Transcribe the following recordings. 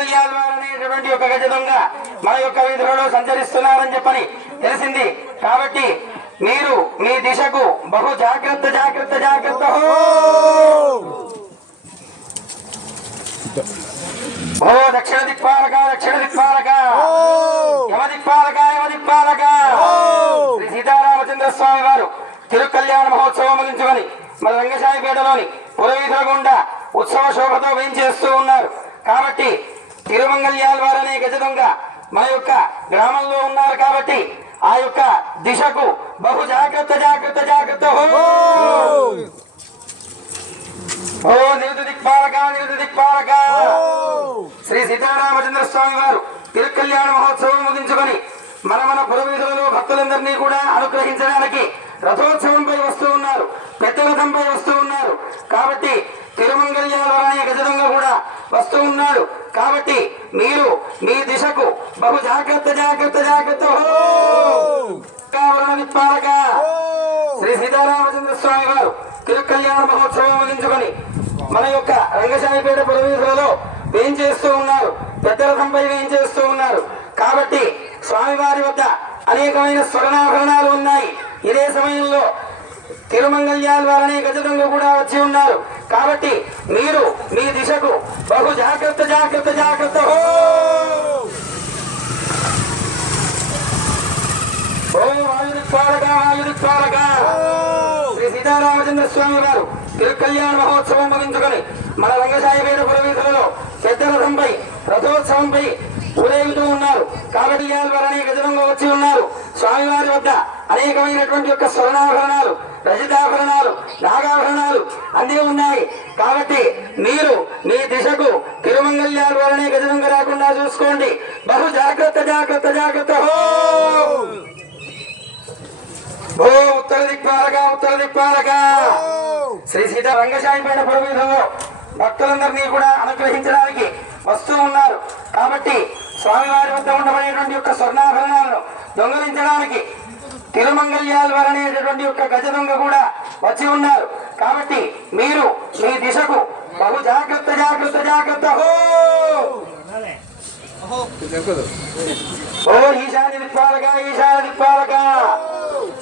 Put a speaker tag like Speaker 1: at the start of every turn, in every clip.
Speaker 1: తిరుమంగళ్యాల అనేటువంటి ఒక గజ దొంగ మన యొక్క వీధులలో సంచరిస్తున్నారని చెప్పని తెలిసింది. కాబట్టి మీరు మీ దిశకు బహు జాగ్రత్త జాగ్రత్త జాగ్రత్త ఓ దక్షిణ దిక్పాలక దక్షిణ దిక్పాలక! యమ దిక్పాలక యమ దిక్పాలక! శ్రీ సీతారామచంద్ర స్వామి వారు తిరుకల్యాణ మహోత్సవం ముగించుకొని మన రంగశాయిపేటలోని పురవీధుల గుండా ఉత్సవ శోభతో వేయించేస్తూ ఉన్నారు. కాబట్టి తిరుమంగళ్యాల వారనే గజ దొంగ మన యొక్క గ్రామంలో ఉన్నారు కాబట్టి ఆ యొక్క దిశకు బహు జాగ్రత్త జాగ్రత్త జాగ్రత్త. హో ఓ నిరుదు దిక్పాలక నిరుదు దిక్పాలక. శ్రీ సీతారామచంద్ర స్వామి వారు తిరుకల్యాణ మహోత్సవం ముగించుకొని మన మన పురవీధులలో భక్తులందరినీ కూడా అనుగ్రహించడానికి రథోత్సవంపై వస్తూ ఉన్నారు పెద్ద రథంపై వస్తూ ఉన్నారు. కాబట్టి తిరుమంగళ్యాల అనే గజదంగా కూడా వస్తూ ఉన్నాడు. కాబట్టి మీరు మీ దిశకు బహు జాగ్రత్త జాగ్రత్త జాగ్రత్త. దిక్పాలక శ్రీ సీతారామచంద్ర స్వామి వారు తిరుకల్యాణ మహోత్సవం ముగించుకొని మన యొక్క రంగశాయిపేట పురవీధులలో వేయించేస్తూ ఉన్నారు? పెద్ద రథంపై వేయించేస్తూ ఉన్నారు? కాబట్టి స్వామివారి వద్ద అనేకమైన స్వర్ణాభరణాలు ఉన్నాయి. ఇదే సమయంలో తిరుమంగళ్యాల వారనే గజదంగా కూడా వచ్చి ఉన్నారు. కాబట్టి మీరు మీ దిశకు బహు జాగ్రత్త జాగ్రత్త జాగ్రత్త. శ్రీ సీతారామచంద్ర స్వామి వారు తిరుకల్యాణ మహోత్సవం ముగించుకొని మన రంగసాయి వేద పురవీధులలో పెద్ద రథంపై రథోత్సవంపై ఊరేగుతూ ఉన్నారు. కాబట్టి వారనే గజరంగా వచ్చి ఉన్నారు. స్వామివారి వద్ద అనేకమైనటువంటి యొక్క స్వర్ణాభరణాలు రజితాభరణాలు నాగాభరణాలు అన్నీ ఉన్నాయి. కాబట్టి మీరు మీ దిశకు తిరుమంగళ్యాల వలనే గజరంగా రాకుండా చూసుకోండి. బహు జాగ్రత్త జాగ్రత్త జాగ్రత్త హో! ఓ ఉత్తర దిక్పాలక ఉత్తర దిక్పాలక! శ్రీ సీతా రంగశాయిపేట పురవీధంలో భక్తులందరినీ కూడా అనుగ్రహించడానికి వస్తూ ఉన్నారు. కాబట్టి స్వామివారి వద్ద ఉండబడేటువంటి యొక్క స్వర్ణాభరణాలను దొంగలించడానికి తిరుమంగళ్యాల అనేటటువంటి యొక్క గజ దొంగ కూడా వచ్చి ఉన్నారు. కాబట్టి మీరు మీ దిశకు బహు జాగ్రత్త జాగ్రత్త జాగ్రత్త హో! ఓ ఈశాన్య దిక్పాలక ఈశాన్య దిక్పాలక!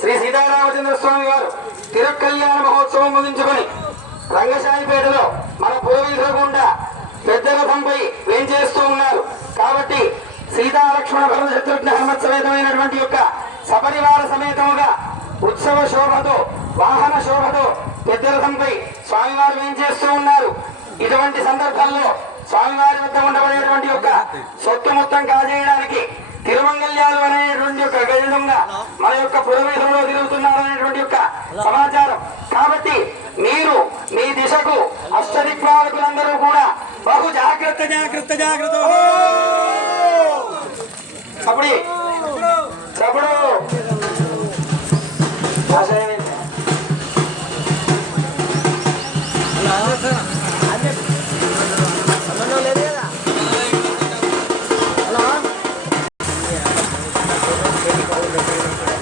Speaker 1: శ్రీ సీతారామచంద్ర స్వామి వారు తిరుకల్యాణ మహోత్సవం ముగించుకొని రంగశాయిపేటలో మన పూర్వీకుల గుండా పెద్ద రథంపై వేంచేస్తూ ఉన్నారు. కాబట్టి సీతా లక్ష్మణ భరత శత్రుఘ్న హనుమత్ సమేతమైనటువంటి యొక్క సపరివార సమేతముగా ఉత్సవ శోభతో వాహన శోభతో పెద్ద రథంపై స్వామివారు వేంచేస్తూ ఉన్నారు? ఇటువంటి సందర్భంలో స్వామివారి వద్ద ఉండబడేటువంటి యొక్క సొత్తు మొత్తం కాజేయడానికి తిరుమంగళ్యాలు అనేటువంటి యొక్క గజంగా మన యొక్క పురవీధంలో తిరుగుతున్నారు అనేటువంటి యొక్క సమాచారం. కాబట్టి మీరు మీ దిశకు అష్టదిక్పాలకులందరూ కూడా బహు జాగ్రత్త జాగ్రత్త జాగ్రత్త. అప్పుడే Obrigado.